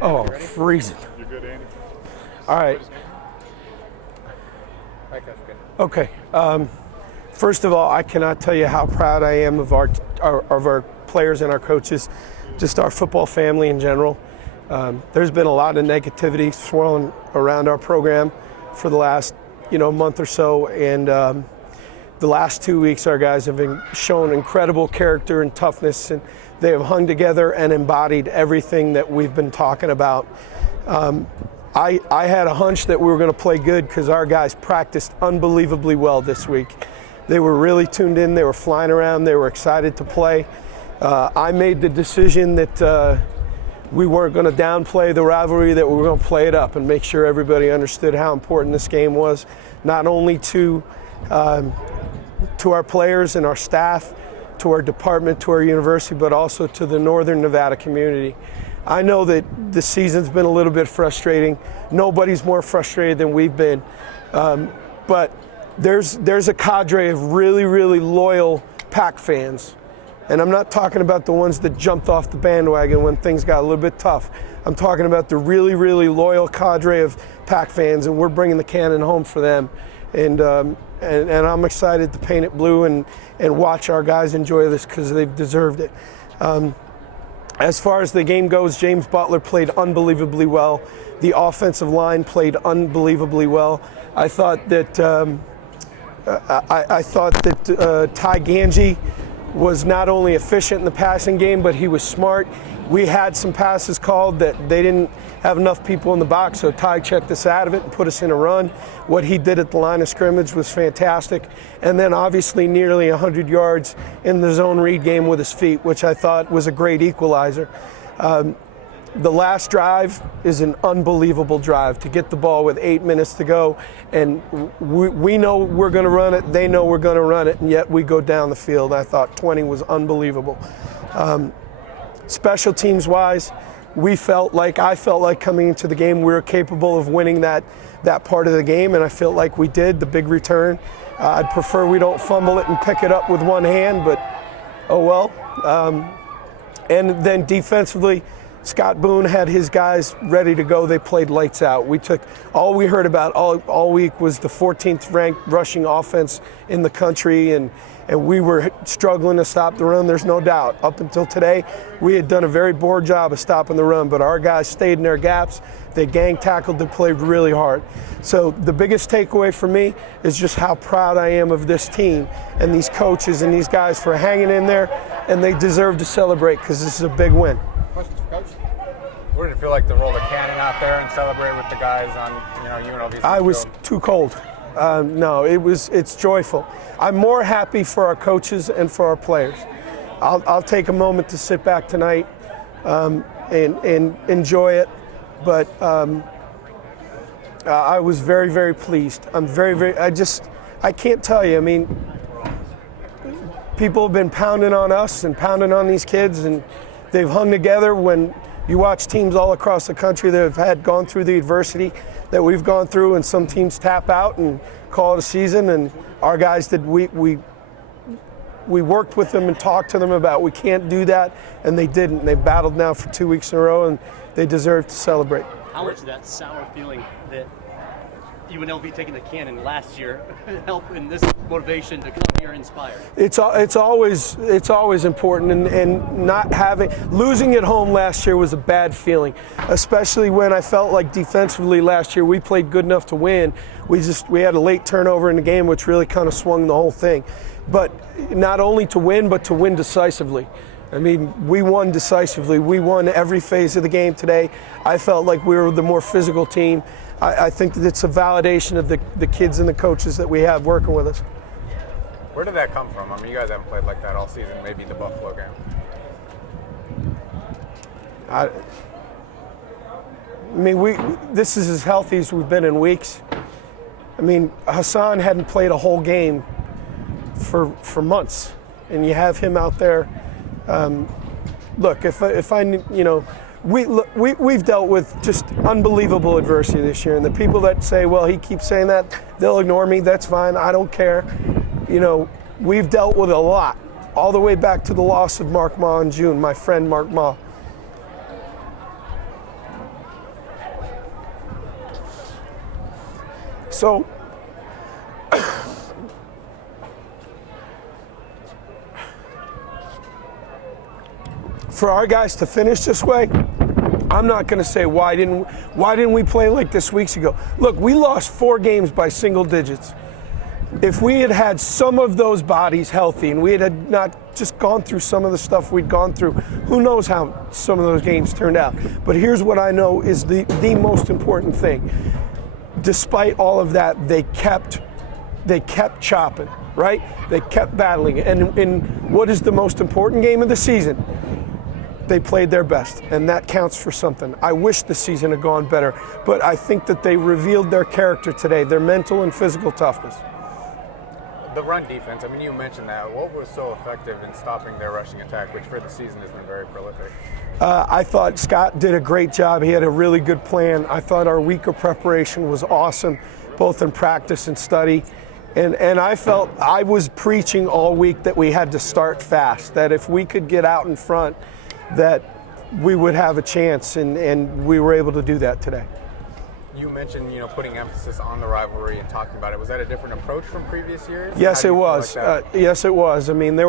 Oh, freezing. You're good, Andy? All right. Okay. First of all, I cannot tell you how proud I am of our players and our coaches, just our football family in general. There's been a lot of negativity swirling around our program for the last, month or so, and the last 2 weeks, our guys have been shown incredible character and toughness, and they have hung together and embodied everything that we've been talking about. I had a hunch that we were going to play good because our guys practiced unbelievably well this week. They were really tuned in. They were flying around. They were excited to play. I made the decision that we weren't going to downplay the rivalry, that we were going to play it up and make sure everybody understood how important this game was, not only to our players and our staff, to our department, to our university, but also to the Northern Nevada community. I know that the season's been a little bit frustrating. Nobody's more frustrated than we've been. But there's a cadre of really, really loyal Pack fans. And I'm not talking about the ones that jumped off the bandwagon when things got a little bit tough. I'm talking about the really, really loyal cadre of Pack fans, and we're bringing the cannon home for them. And I'm excited to paint it blue and watch our guys enjoy this because they've deserved it. As far as the game goes, James Butler played unbelievably well. The offensive line played unbelievably well. I thought that Ty Ganji was not only efficient in the passing game, but he was smart. We had some passes called that they didn't have enough people in the box, so Ty checked us out of it and put us in a run. What he did at the line of scrimmage was fantastic. And then obviously nearly 100 yards in the zone read game with his feet, which I thought was a great equalizer. The last drive is an unbelievable drive to get the ball with 8 minutes to go, and we know we're going to run it, they know we're going to run it, and yet we go down the field. I thought 20 was unbelievable. Special teams wise, I felt like coming into the game we were capable of winning that part of the game, and I felt like we did. The big return, I'd prefer we don't fumble it and pick it up with one hand, but oh well. And then defensively, Scott Boone had his guys ready to go. They played lights out. All we heard about all week was the 14th ranked rushing offense in the country, and we were struggling to stop the run. There's no doubt. Up until today, we had done a very poor job of stopping the run, but our guys stayed in their gaps. They gang tackled and played really hard. So the biggest takeaway for me is just how proud I am of this team and these coaches and these guys for hanging in there, and they deserve to celebrate because this is a big win. Questions for Coach? What did it feel like to roll the cannon out there and celebrate with the guys on, UNLV's I was too cold. No, it's joyful. I'm more happy for our coaches and for our players. I'll take a moment to sit back tonight and enjoy it, but I was very, very pleased. I'm very, very, I can't tell you. I mean, people have been pounding on us and pounding on these kids, and they've hung together. When you watch teams all across the country that have gone through the adversity that we've gone through, and some teams tap out and call it a season, and our guys did. We worked with them and talked to them about we can't do that, and they didn't. They've battled now for 2 weeks in a row, and they deserve to celebrate. How much of that sour feeling that UNLV taking the cannon last year help in this motivation to come here inspired? It's always important, and losing at home last year was a bad feeling, especially when I felt like defensively last year we played good enough to win. We had a late turnover in the game which really kind of swung the whole thing. But not only to win, but to win decisively. I mean, we won decisively. We won every phase of the game today. I felt like we were the more physical team. I think that it's a validation of the kids and the coaches that we have working with us. Where did that come from? I mean, you guys haven't played like that all season, maybe the Buffalo game. I mean, this is as healthy as we've been in weeks. I mean, Hassan hadn't played a whole game for months, and you have him out there. Look, we've dealt with just unbelievable adversity this year, and the people that say, well, he keeps saying that, they'll ignore me. That's fine. I don't care. We've dealt with a lot, all the way back to the loss of Mark Ma in June, my friend Mark Ma. So for our guys to finish this way, I'm not going to say why didn't we play like this weeks ago. Look, we lost 4 games by single digits. If we had had some of those bodies healthy and we had not just gone through some of the stuff we'd gone through, who knows how some of those games turned out. But here's what I know is the most important thing. Despite all of that, they kept chopping, right? They kept battling. And in what is the most important game of the season, they played their best, and that counts for something. I wish the season had gone better, but I think that they revealed their character today, their mental and physical toughness. The run defense, I mean, you mentioned that. What was so effective in stopping their rushing attack, which for the season has been very prolific? I thought Scott did a great job. He had a really good plan. I thought our week of preparation was awesome, both in practice and study. And I felt I was preaching all week that we had to start fast, that if we could get out in front, that we would have a chance, and we were able to do that today. You mentioned, putting emphasis on the rivalry and talking about it. Was that a different approach from previous years? Yes, it was. Yes, it was. I mean,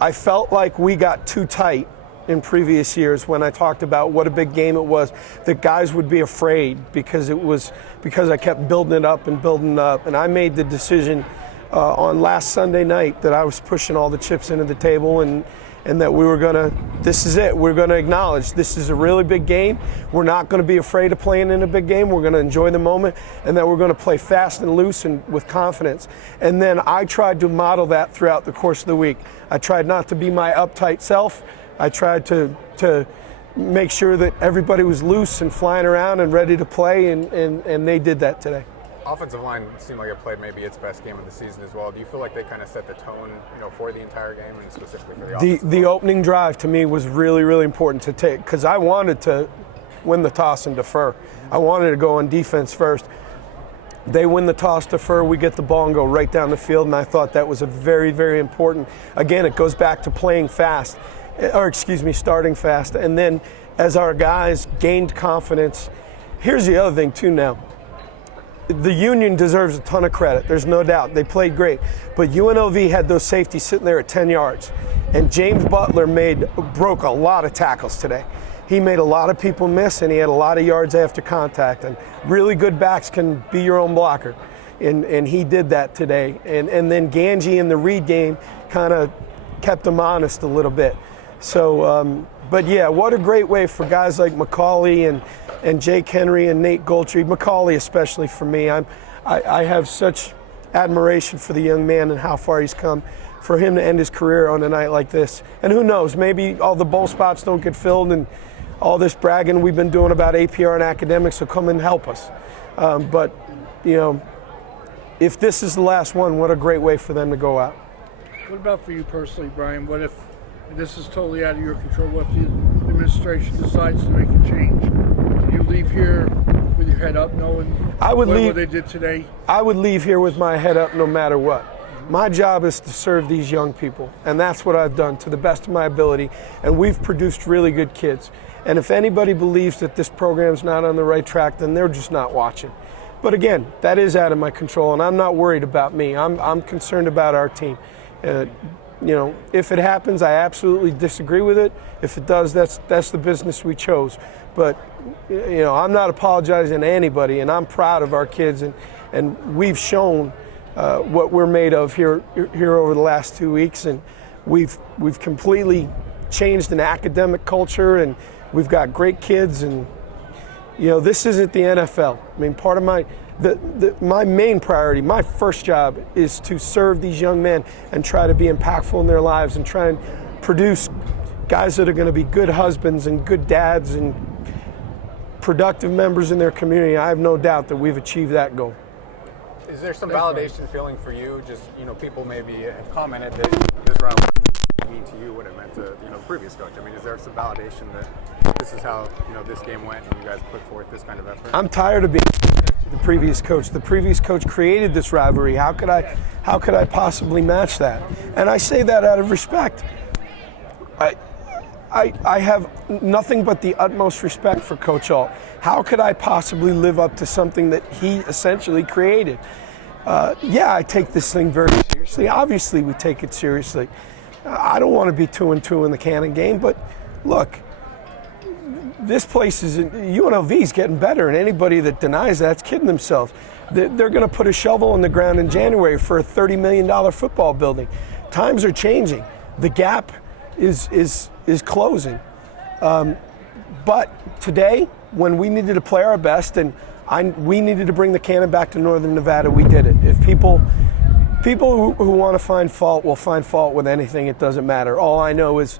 I felt like we got too tight in previous years when I talked about what a big game it was. That guys would be afraid because I kept building it up. And I made the decision on last Sunday night that I was pushing all the chips into the table and that we were this is it. We're going to acknowledge this is a really big game. We're not going to be afraid of playing in a big game. We're going to enjoy the moment, and that we're going to play fast and loose and with confidence. And then I tried to model that throughout the course of the week. I tried not to be my uptight self. I tried to make sure that everybody was loose and flying around and ready to play, and they did that today. Offensive line seemed like it played maybe its best game of the season as well. Do you feel like they kind of set the tone, for the entire game and specifically for the offense? The opening drive to me was really, really important to take because I wanted to win the toss and defer. I wanted to go on defense first. They win the toss, defer, we get the ball and go right down the field, and I thought that was a very, very important. Again, it goes back to playing fast, starting fast. And then as our guys gained confidence, here's the other thing too now. The Union deserves a ton of credit. There's no doubt. They played great. But UNLV had those safeties sitting there at 10 yards. And James Butler broke a lot of tackles today. He made a lot of people miss, and he had a lot of yards after contact. And really good backs can be your own blocker. And he did that today. And then Ganji in the read game kind of kept him honest a little bit. So, but yeah, what a great way for guys like McCauley and Jake Henry and Nate Goltry, McCauley especially for me. I have such admiration for the young man and how far he's come. For him to end his career on a night like this. And who knows, maybe all the bowl spots don't get filled and all this bragging we've been doing about APR and academics will come and help us. But, if this is the last one, what a great way for them to go out. What about for you personally, Brian? What if this is totally out of your control? What if the administration decides to make a change? Can you leave here with your head up knowing what they did today? I would leave here with my head up no matter what. My job is to serve these young people, and that's what I've done to the best of my ability, and we've produced really good kids. And if anybody believes that this program's not on the right track, then they're just not watching. But again, that is out of my control, and I'm not worried about me. I'm concerned about our team. If it happens, I absolutely disagree with it. If it does, that's the business we chose. But I'm not apologizing to anybody, and I'm proud of our kids, and we've shown what we're made of here over the last 2 weeks, and we've completely changed an academic culture, and we've got great kids, and this isn't the NFL. I mean, part of my main priority, my first job is to serve these young men and try to be impactful in their lives and try and produce guys that are going to be good husbands and good dads and productive members in their community. I have no doubt that we've achieved that goal. Is there some validation feeling for you? Just, people maybe have commented that this rivalry mean to you what it meant to, the previous coach. I mean, is there some validation that this is how, this game went and you guys put forth this kind of effort? I'm tired of being the previous coach. The previous coach created this rivalry. How could I possibly match that? And I say that out of respect. I have nothing but the utmost respect for Coach Alt. How could I possibly live up to something that he essentially created? Yeah, I take this thing very seriously. Obviously, we take it seriously. I don't want to be 2-2 in the Cannon game, but look, this place is UNLV is getting better, and anybody that denies that's kidding themselves. They're going to put a shovel in the ground in January for a $30 million football building. Times are changing. The gap is closing. But today, when we needed to play our best and we needed to bring the Cannon back to Northern Nevada, we did it. If people who want to find fault will find fault with anything, it doesn't matter. All I know is,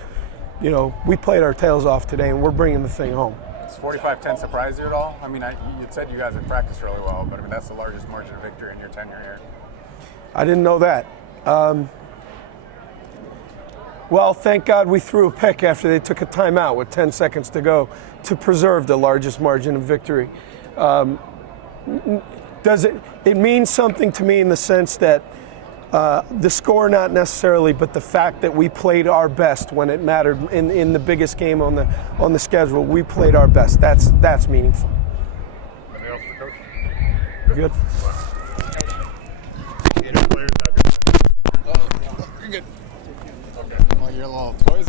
we played our tails off today, and we're bringing the thing home. Does 45-10 surprise you at all? I mean, you said you guys had practiced really well, but I mean, that's the largest margin of victory in your tenure here. I didn't know that. Well, thank God we threw a pick after they took a timeout with 10 seconds to go to preserve the largest margin of victory. It means something to me in the sense that the score not necessarily, but the fact that we played our best when it mattered in the biggest game on the schedule. We played our best. That's meaningful. Anything else for Coach? Good. You're good. Okay. Well, your little toys.